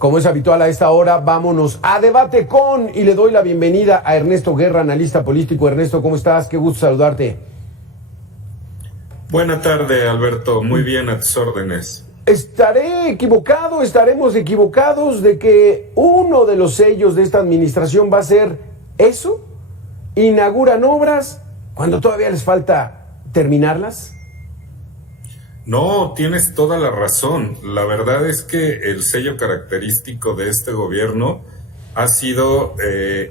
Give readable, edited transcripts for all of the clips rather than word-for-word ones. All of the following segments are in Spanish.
Como es habitual a esta hora, vámonos a Debate con, y le doy la bienvenida a Ernesto Guerra, analista político. Ernesto, ¿cómo estás? Qué gusto saludarte. Buena tarde, Alberto. Muy bien, a tus órdenes. Estaremos equivocados de que uno de los sellos de esta administración va a ser eso. ¿Inauguran obras cuando todavía les falta terminarlas? No, tienes toda la razón. La verdad es que el sello característico de este gobierno ha sido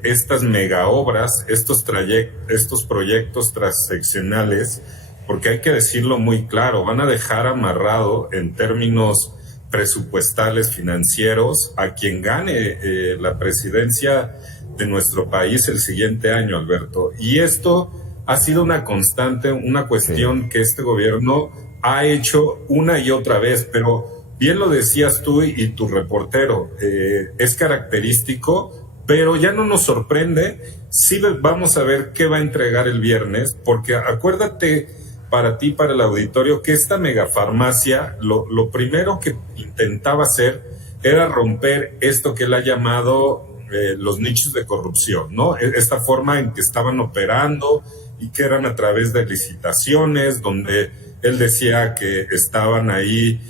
estas megaobras, estos proyectos transeccionales, porque hay que decirlo muy claro, van a dejar amarrado en términos presupuestales, financieros, a quien gane la presidencia de nuestro país el siguiente año, Alberto. Y esto ha sido una constante, una cuestión que este gobierno ha hecho una y otra vez, pero bien lo decías tú y tu reportero, es característico, pero ya no nos sorprende. Sí vamos a ver qué va a entregar el viernes, porque acuérdate, para ti, para el auditorio, que esta megafarmacia, lo primero que intentaba hacer era romper esto que él ha llamado los nichos de corrupción, ¿no? Esta forma en que estaban operando y que eran a través de licitaciones, donde él decía que estaban ahí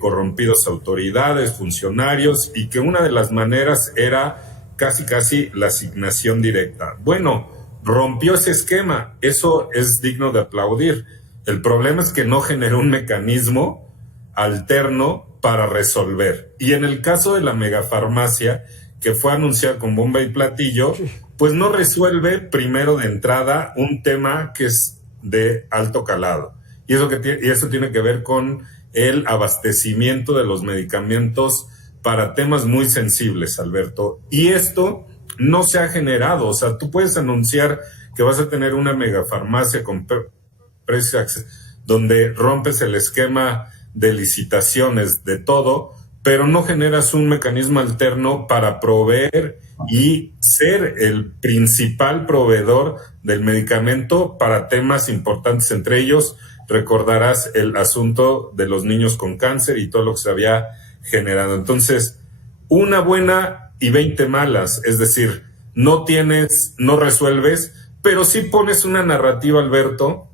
corrompidos autoridades, funcionarios, y que una de las maneras era casi la asignación directa. Bueno, rompió ese esquema, eso es digno de aplaudir. El problema es que no generó un mecanismo alterno para resolver. Y en el caso de la megafarmacia, que fue anunciada con bomba y platillo, pues no resuelve primero de entrada un tema que es de alto calado. Y eso tiene que ver con el abastecimiento de los medicamentos para temas muy sensibles, Alberto. Y esto no se ha generado. O sea, tú puedes anunciar que vas a tener una megafarmacia con precios donde rompes el esquema de licitaciones de todo, pero no generas un mecanismo alterno para proveer y ser el principal proveedor del medicamento para temas importantes, entre ellos recordarás el asunto de los niños con cáncer y todo lo que se había generado. Entonces, una buena y 20 malas, es decir, no resuelves, pero sí pones una narrativa, Alberto,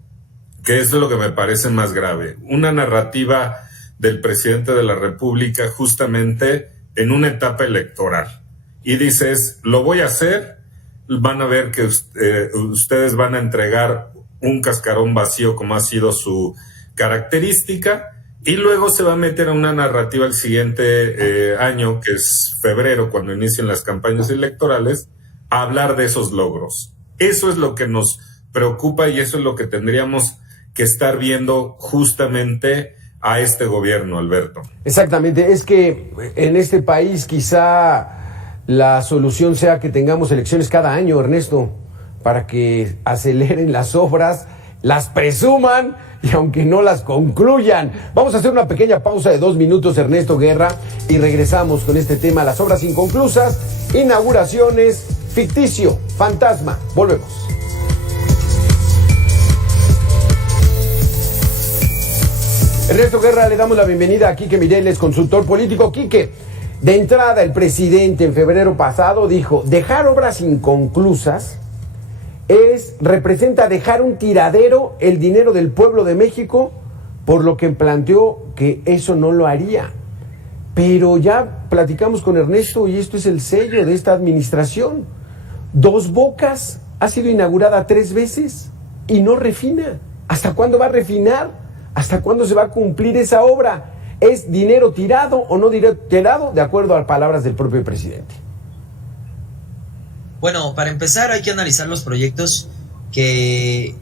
que es lo que me parece más grave, una narrativa del presidente de la República justamente en una etapa electoral. Y dices, lo voy a hacer, van a ver que ustedes van a entregar un cascarón vacío como ha sido su característica, y luego se va a meter a una narrativa el siguiente año, que es febrero, cuando inician las campañas electorales, a hablar de esos logros. Eso es lo que nos preocupa y eso es lo que tendríamos que estar viendo justamente a este gobierno, Alberto. Exactamente, es que en este país quizá la solución sea que tengamos elecciones cada año, Ernesto, para que aceleren las obras, las presuman y aunque no las concluyan. Vamos a hacer una pequeña pausa de 2 minutos, Ernesto Guerra, y regresamos con este tema, las obras inconclusas, inauguraciones, ficticio, fantasma. Volvemos. Ernesto Guerra, le damos la bienvenida a Quique Mireles, consultor político. Quique, de entrada el presidente en febrero pasado dijo, dejar obras inconclusas representa dejar un tiradero el dinero del pueblo de México, por lo que planteó que eso no lo haría. Pero ya platicamos con Ernesto y esto es el sello de esta administración. Dos Bocas ha sido inaugurada 3 veces y no refina. ¿Hasta cuándo va a refinar? ¿Hasta cuándo se va a cumplir esa obra? ¿Es dinero tirado o no dinero tirado? De acuerdo a palabras del propio presidente. Bueno, para empezar hay que analizar los proyectos que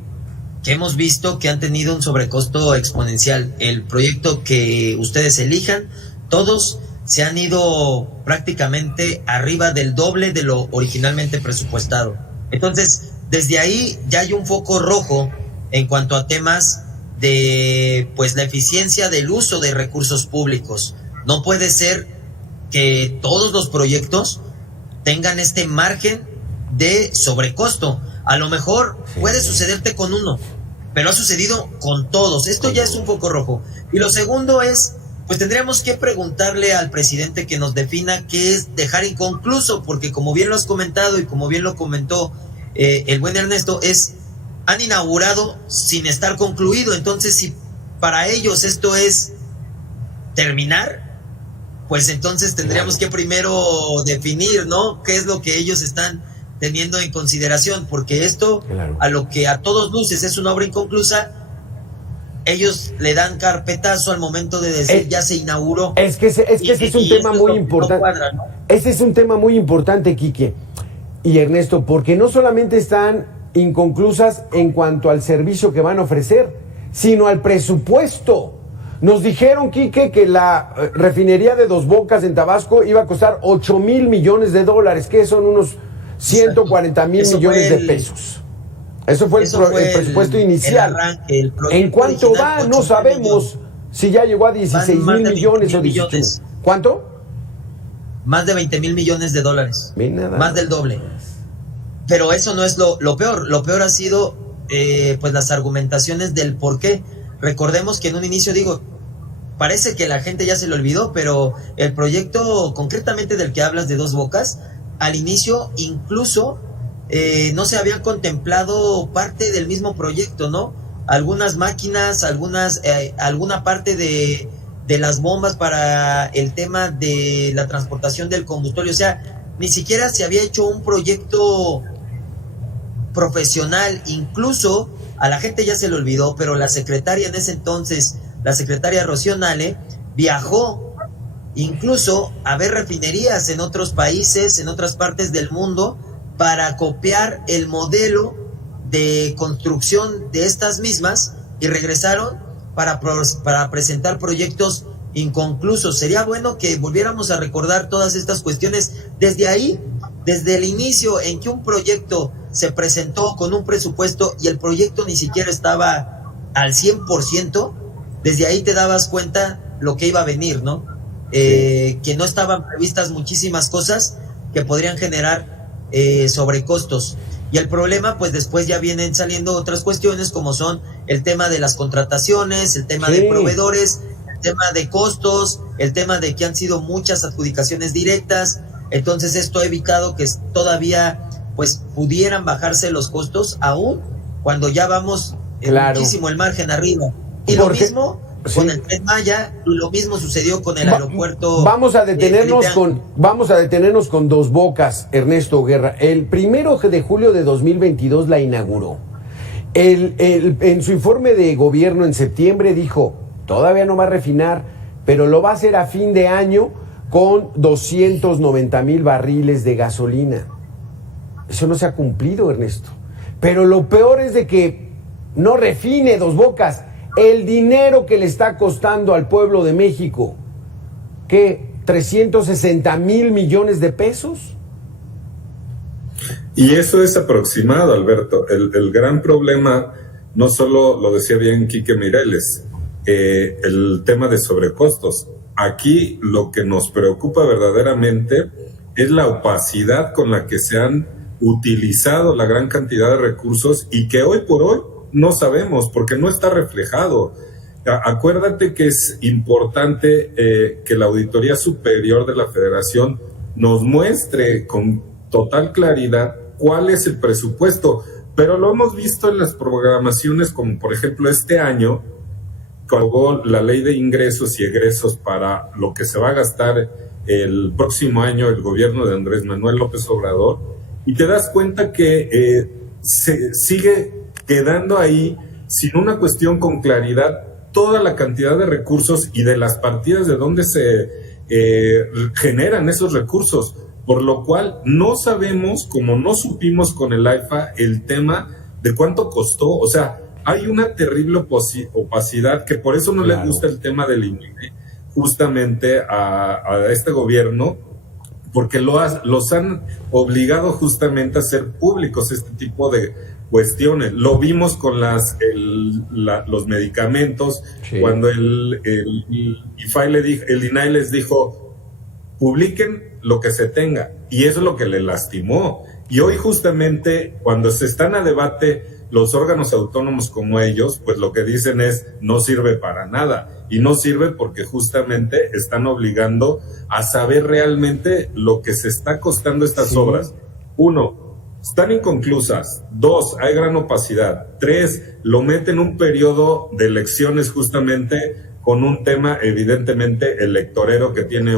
hemos visto que han tenido un sobrecosto exponencial. El proyecto que ustedes elijan, todos se han ido prácticamente arriba del doble de lo originalmente presupuestado. Entonces, desde ahí ya hay un foco rojo en cuanto a temas de pues la eficiencia del uso de recursos públicos. No puede ser que todos los proyectos tengan este margen de sobrecosto. A lo mejor puede sucederte con uno, pero ha sucedido con todos. Esto ya es un foco rojo. Y lo segundo es pues tendríamos que preguntarle al presidente que nos defina qué es dejar inconcluso, porque como bien lo has comentado y como bien lo comentó el buen Ernesto, han inaugurado sin estar concluido. Entonces, si para ellos esto es terminar, pues entonces tendríamos que primero definir, ¿no?, qué es lo que ellos están teniendo en consideración, porque esto, a lo que a todos luces es una obra inconclusa, ellos le dan carpetazo al momento de decir ya se inauguró. Ese es un tema muy importante. No cuadra, ¿no? Ese es un tema muy importante, Quique y Ernesto, porque no solamente están inconclusas en cuanto al servicio que van a ofrecer, sino al presupuesto. Nos dijeron, Quique, que la refinería de Dos Bocas en Tabasco iba a costar $8,000 millones, que son unos 140,000 millones de pesos. Eso fue el presupuesto inicial. ¿En cuánto va? No sabemos si ya llegó a 16,000 millones o 18,000. ¿Cuánto? Más de 20,000 millones de dólares. Más del doble. Pero eso no es lo peor. Lo peor ha sido pues las argumentaciones del por qué. Recordemos que en un inicio, parece que la gente ya se lo olvidó, pero el proyecto concretamente del que hablas de Dos Bocas, al inicio incluso no se había contemplado parte del mismo proyecto, ¿no? Algunas máquinas, alguna parte de las bombas para el tema de la transportación del combustible. O sea, ni siquiera se había hecho un proyecto profesional. Incluso a la gente ya se le olvidó, pero la secretaria en ese entonces, la secretaria Rocío Nale, viajó incluso a ver refinerías en otros países, en otras partes del mundo, para copiar el modelo de construcción de estas mismas, y regresaron para presentar proyectos inconclusos. Sería bueno que volviéramos a recordar todas estas cuestiones desde ahí, desde el inicio en que un proyecto se presentó con un presupuesto y el proyecto ni siquiera estaba al 100%, desde ahí te dabas cuenta lo que iba a venir, ¿no? Que no estaban previstas muchísimas cosas que podrían generar sobrecostos. Y el problema, pues después ya vienen saliendo otras cuestiones, como son el tema de las contrataciones, el tema de proveedores, el tema de costos, el tema de que han sido muchas adjudicaciones directas. Entonces esto ha evitado que todavía pues pudieran bajarse los costos, aún cuando ya vamos muchísimo el margen arriba. Y lo mismo con el Tren Maya, y lo mismo sucedió con el aeropuerto. Vamos a detenernos con Dos Bocas, Ernesto Guerra. El 1 de julio de 2022 la inauguró. En su informe de gobierno en septiembre dijo, todavía no va a refinar, pero lo va a hacer a fin de año con 290,000 barriles de gasolina. Eso no se ha cumplido, Ernesto. Pero lo peor es de que no refine Dos Bocas. El dinero que le está costando al pueblo de México, ¿qué? ¿360,000 millones de pesos? Y eso es aproximado, Alberto. El gran problema, no solo lo decía bien Quique Mireles, el tema de sobrecostos. Aquí lo que nos preocupa verdaderamente es la opacidad con la que se han utilizado la gran cantidad de recursos y que hoy por hoy no sabemos porque no está reflejado. Acuérdate que es importante que la Auditoría Superior de la Federación nos muestre con total claridad cuál es el presupuesto, pero lo hemos visto en las programaciones, como por ejemplo este año, colgó la ley de ingresos y egresos para lo que se va a gastar el próximo año el gobierno de Andrés Manuel López Obrador, y te das cuenta que se sigue quedando ahí sin una cuestión con claridad toda la cantidad de recursos y de las partidas de donde se generan esos recursos, por lo cual no sabemos, como no supimos con el AIFA, el tema de cuánto costó. O sea, hay una terrible opacidad que por eso no le gusta el tema del INE justamente a este gobierno, porque los han obligado justamente a hacer públicos este tipo de cuestiones. Lo vimos con los medicamentos, cuando el INAI les dijo, publiquen lo que se tenga, y eso es lo que le lastimó. Y hoy justamente, cuando se están a debate los órganos autónomos como ellos, pues lo que dicen es no sirve para nada. Y no sirve porque justamente están obligando a saber realmente lo que se está costando estas obras. 1, están inconclusas. 2, hay gran opacidad. 3, lo meten en un periodo de elecciones justamente con un tema evidentemente electorero que tiene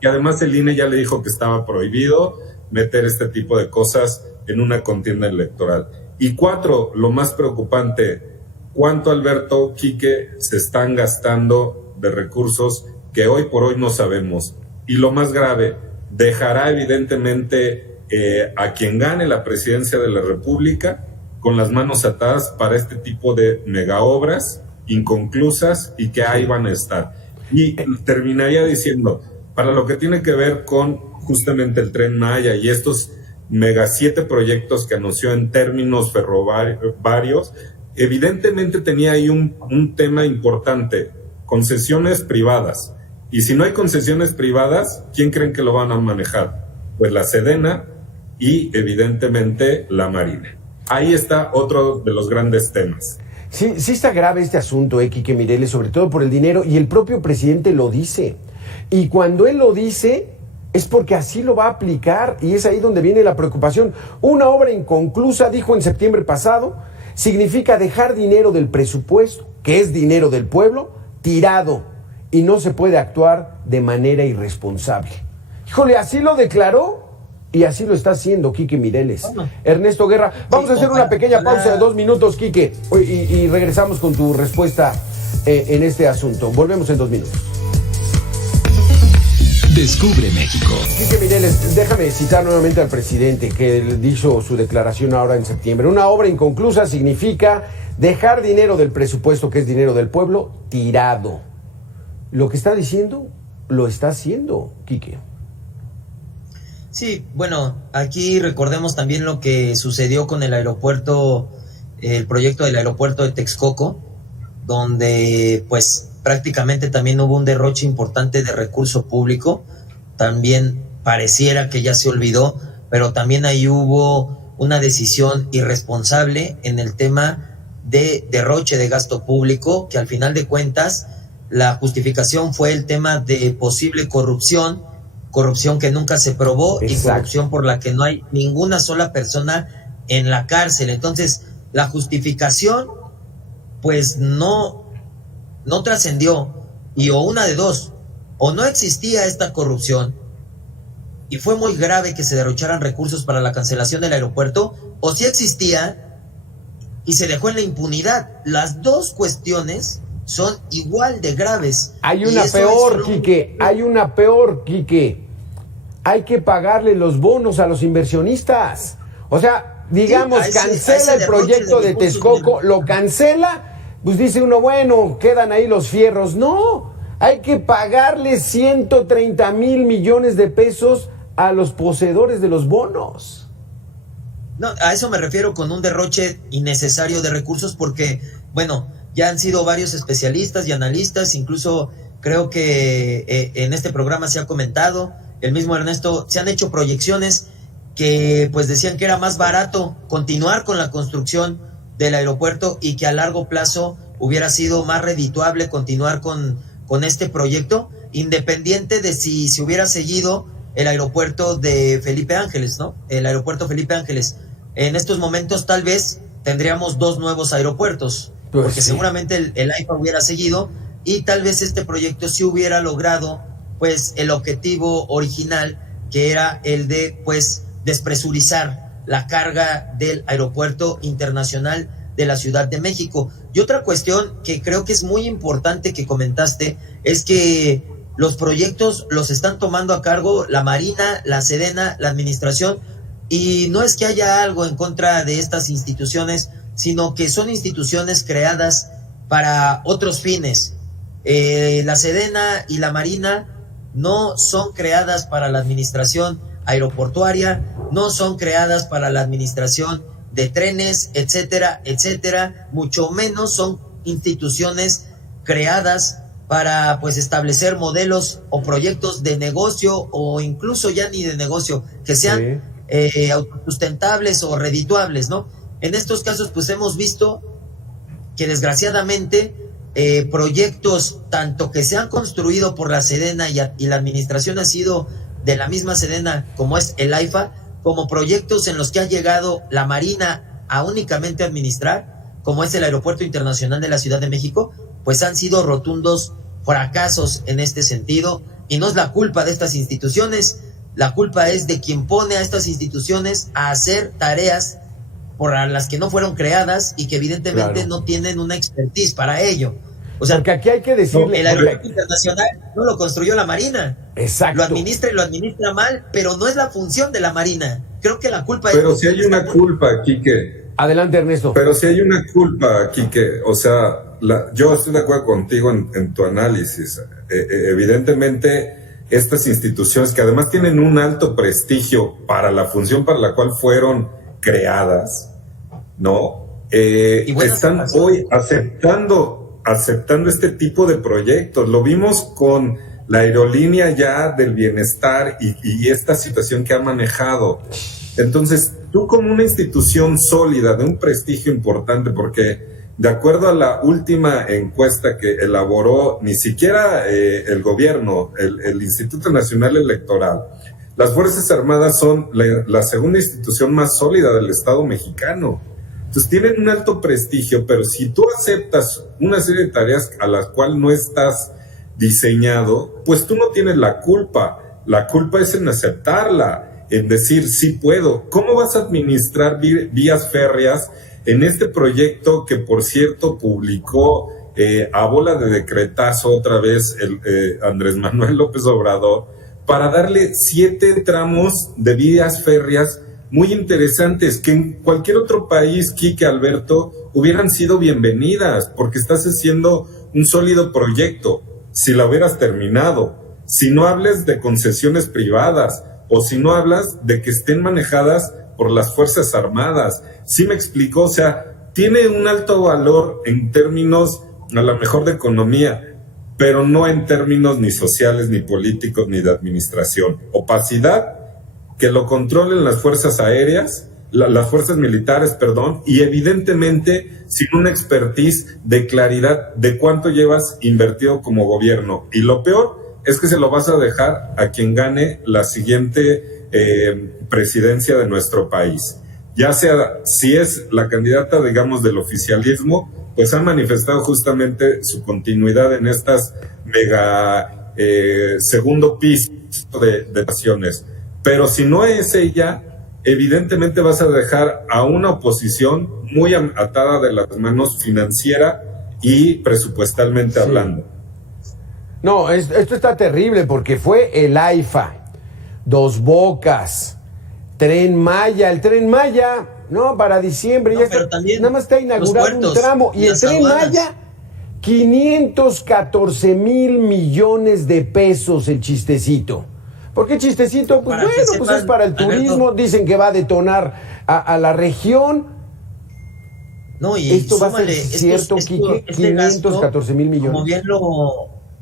que además el INE ya le dijo que estaba prohibido meter este tipo de cosas en una contienda electoral. Y 4, lo más preocupante, ¿cuánto, Alberto, Quique, se están gastando de recursos que hoy por hoy no sabemos? Y lo más grave, dejará evidentemente a quien gane la presidencia de la República con las manos atadas para este tipo de megaobras inconclusas y que ahí van a estar. Y terminaría diciendo, para lo que tiene que ver con justamente el Tren Maya y estos mega 7 proyectos que anunció en términos ferroviarios, evidentemente tenía ahí un tema importante, concesiones privadas. Y si no hay concesiones privadas, ¿quién creen que lo van a manejar? Pues la Sedena y evidentemente la Marina. Ahí está otro de los grandes temas. Sí, sí está grave este asunto, Quique Mireles, sobre todo por el dinero, y el propio presidente lo dice. Y cuando él lo dice, es porque así lo va a aplicar, y es ahí donde viene la preocupación. Una obra inconclusa, dijo en septiembre pasado, significa dejar dinero del presupuesto, que es dinero del pueblo, tirado, y no se puede actuar de manera irresponsable. Híjole, así lo declaró, y así lo está haciendo Quique Mireles. Bueno, Ernesto Guerra, vamos a hacer una pequeña pausa de 2 minutos, Quique, y regresamos con tu respuesta en este asunto. Volvemos en 2 minutos. Descubre México. Quique Mireles, déjame citar nuevamente al presidente que dijo su declaración ahora en septiembre. Una obra inconclusa significa dejar dinero del presupuesto, que es dinero del pueblo, tirado. Lo que está diciendo, lo está haciendo, Quique. Sí, bueno, aquí recordemos también lo que sucedió con el aeropuerto, el proyecto del aeropuerto de Texcoco, donde pues prácticamente también hubo un derroche importante de recurso público. También pareciera que ya se olvidó, pero también ahí hubo una decisión irresponsable en el tema de derroche de gasto público, que al final de cuentas la justificación fue el tema de posible corrupción que nunca se probó. Exacto. Y corrupción por la que no hay ninguna sola persona en la cárcel. Entonces, la justificación pues no trascendió, y o una de dos, o no existía esta corrupción y fue muy grave que se derrocharan recursos para la cancelación del aeropuerto, o sí existía y se dejó en la impunidad. Las dos cuestiones son igual de graves. Hay una peor, Quique, hay que pagarle los bonos a los inversionistas. O sea, digamos, sí, cancela el proyecto de Texcoco, lo cancela, pues dice uno, bueno, quedan ahí los fierros. No, hay que pagarle 130,000 millones de pesos a los poseedores de los bonos. No, a eso me refiero con un derroche innecesario de recursos, porque, bueno, ya han sido varios especialistas y analistas, incluso creo que en este programa se ha comentado, el mismo Ernesto, se han hecho proyecciones que pues decían que era más barato continuar con la construcción del aeropuerto y que a largo plazo hubiera sido más redituable continuar con este proyecto, independiente de si se hubiera seguido el aeropuerto de Felipe Ángeles, ¿no? El aeropuerto Felipe Ángeles. En estos momentos tal vez tendríamos 2 nuevos aeropuertos, pues porque sí, seguramente el AIFA hubiera seguido, y tal vez este proyecto sí hubiera logrado pues el objetivo original, que era el de pues despresurizar la carga del aeropuerto internacional de la Ciudad de México. Y otra cuestión que creo que es muy importante que comentaste es que los proyectos los están tomando a cargo la Marina, la Sedena, la Administración, y no es que haya algo en contra de estas instituciones, sino que son instituciones creadas para otros fines. La Sedena y la Marina no son creadas para la administración aeroportuaria, no son creadas para la administración de trenes, etcétera, etcétera, mucho menos son instituciones creadas para pues establecer modelos o proyectos de negocio, o incluso ya ni de negocio, que sean autosustentables o redituables, ¿no? en estos casos pues hemos visto que desgraciadamente proyectos tanto que se han construido por la Sedena y la administración ha sido de la misma Sedena como es el AIFA, como proyectos en los que ha llegado la Marina a únicamente administrar, como es el Aeropuerto Internacional de la Ciudad de México, pues han sido rotundos fracasos en este sentido, y no es la culpa de estas instituciones, la culpa es de quien pone a estas instituciones a hacer tareas por las que no fueron creadas y que evidentemente no tienen una expertise para ello. O sea, porque aquí hay que decirle... El aeropuerto internacional no lo construyó la Marina. Exacto. Lo administra y lo administra mal, pero no es la función de la Marina. Creo que la culpa pero es... si hay una culpa, Quique. Adelante, Ernesto. Pero si hay una culpa, Quique, o sea, yo estoy de acuerdo contigo en tu análisis. Evidentemente, estas instituciones que además tienen un alto prestigio para la función para la cual fueron creadas, ¿no? Están hoy aceptando este tipo de proyectos. Lo vimos con la aerolínea ya del bienestar y esta situación que ha manejado. Entonces, tú como una institución sólida, de un prestigio importante, porque de acuerdo a la última encuesta que elaboró ni siquiera el gobierno, el Instituto Nacional Electoral, las Fuerzas Armadas son la segunda institución más sólida del Estado mexicano. Entonces tienen un alto prestigio, pero si tú aceptas una serie de tareas a las cuales no estás diseñado, pues tú no tienes la culpa. La culpa es en aceptarla, en decir sí puedo. ¿Cómo vas a administrar vías férreas en este proyecto que, por cierto, publicó a bola de decretazo otra vez Andrés Manuel López Obrador, para darle 7 tramos de vías férreas muy interesantes, que en cualquier otro país, Quique, Alberto, hubieran sido bienvenidas, porque estás haciendo un sólido proyecto, si la hubieras terminado, si no hables de concesiones privadas, o si no hablas de que estén manejadas por las Fuerzas Armadas. ¿Sí me explico? O sea, tiene un alto valor en términos, a lo mejor, de economía, pero no en términos ni sociales, ni políticos, ni de administración. Opacidad, que lo controlen las fuerzas aéreas, las fuerzas militares, perdón, y evidentemente sin una expertise de claridad de cuánto llevas invertido como gobierno. Y lo peor es que se lo vas a dejar a quien gane la siguiente presidencia de nuestro país. Ya sea, si es la candidata, digamos, del oficialismo, pues han manifestado justamente su continuidad en estas mega segundo piso de naciones. Pero si no es ella, evidentemente vas a dejar a una oposición muy atada de las manos financiera y presupuestalmente hablando. No, esto está terrible porque fue el AIFA, Dos Bocas, Tren Maya, el Tren Maya... No, para diciembre, no, ya está, nada más está inaugurado un tramo. Y el Tren Maya, 514 mil millones de pesos el chistecito. ¿Por qué chistecito? Pues bueno, pues es para el turismo. Dicen que va a detonar a la región. No, y esto va a ser cierto, Quique, 514 mil millones.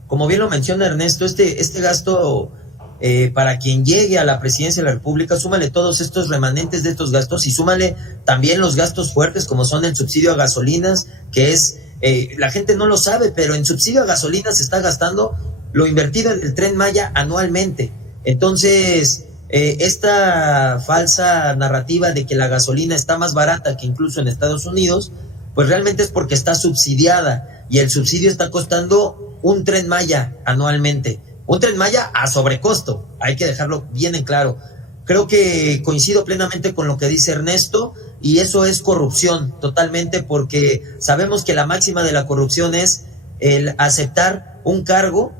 Como bien lo menciona Ernesto, este gasto... para quien llegue a la presidencia de la República, súmale todos estos remanentes de estos gastos y súmale también los gastos fuertes como son el subsidio a gasolinas, que es, la gente no lo sabe, pero en subsidio a gasolinas se está gastando lo invertido en el Tren Maya anualmente. Entonces, esta falsa narrativa de que la gasolina está más barata que incluso en Estados Unidos, pues realmente es porque está subsidiada y el subsidio está costando un Tren Maya anualmente. Un Tren Maya a sobrecosto, hay que dejarlo bien en claro. Creo que coincido plenamente con lo que dice Ernesto y eso es corrupción totalmente, porque sabemos que la máxima de la corrupción es el aceptar un cargo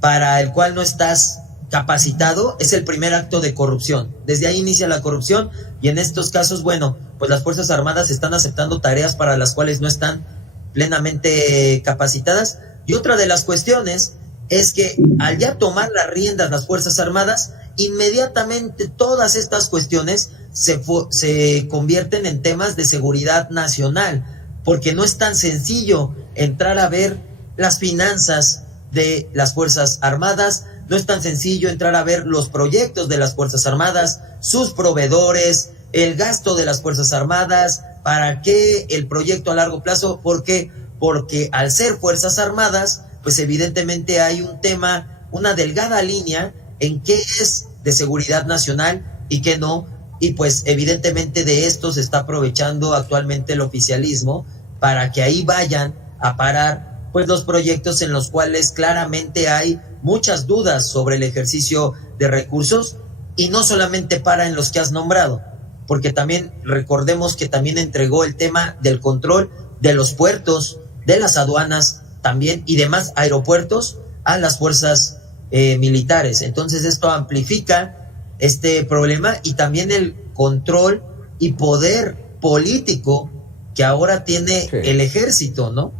para el cual no estás capacitado, es el primer acto de corrupción. Desde ahí inicia la corrupción y en estos casos, bueno, pues las Fuerzas Armadas están aceptando tareas para las cuales no están plenamente capacitadas. Y otra de las cuestiones es que al ya tomar las riendas las Fuerzas Armadas, inmediatamente todas estas cuestiones se convierten en temas de seguridad nacional, porque no es tan sencillo entrar a ver las finanzas de las Fuerzas Armadas, no es tan sencillo entrar a ver los proyectos de las Fuerzas Armadas, sus proveedores, el gasto de las Fuerzas Armadas, ¿para qué el proyecto a largo plazo? ¿Por qué? Porque al ser Fuerzas Armadas, pues evidentemente hay un tema, una delgada línea en qué es de seguridad nacional y qué no, y pues evidentemente de esto se está aprovechando actualmente el oficialismo para que ahí vayan a parar pues los proyectos en los cuales claramente hay muchas dudas sobre el ejercicio de recursos, y no solamente para en los que has nombrado, porque también recordemos que también entregó el tema del control de los puertos, de las aduanas también y demás aeropuertos a las fuerzas militares. Entonces esto amplifica este problema y también el control y poder político que ahora tiene el ejército, ¿no?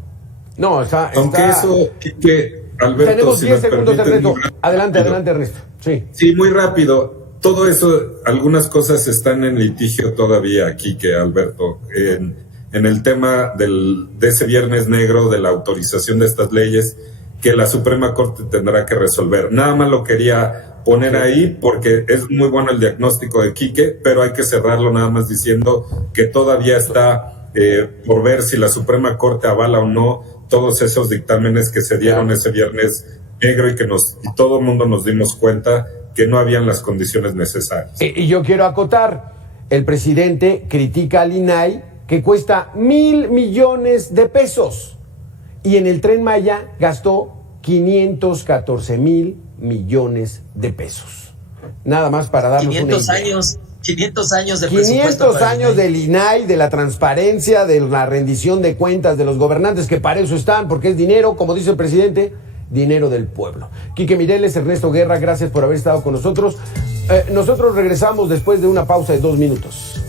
No, aunque eso, que Alberto, tenemos 10 segundos, Ernesto. Adelante, Ernesto. Sí, muy rápido. Todo eso, algunas cosas están en litigio todavía aquí, que Alberto, en el tema de ese viernes negro, de la autorización de estas leyes, que la Suprema Corte tendrá que resolver. Nada más lo quería poner ahí porque es muy bueno el diagnóstico de Quique, pero hay que cerrarlo nada más diciendo que todavía está por ver si la Suprema Corte avala o no todos esos dictámenes que se dieron ese viernes negro y que todo el mundo nos dimos cuenta que no habían las condiciones necesarias. Y yo quiero acotar, el presidente critica al INAI que cuesta 1,000 millones de pesos y en el Tren Maya gastó 514,000 millones de pesos. Nada más para darnos 500 una idea. 500 años de 500 años del INAI, de la transparencia, de la rendición de cuentas de los gobernantes, que para eso están, porque es dinero, como dice el presidente, dinero del pueblo. Quique Mireles, Ernesto Guerra, gracias por haber estado con nosotros. Nosotros regresamos después de una pausa de 2 minutos.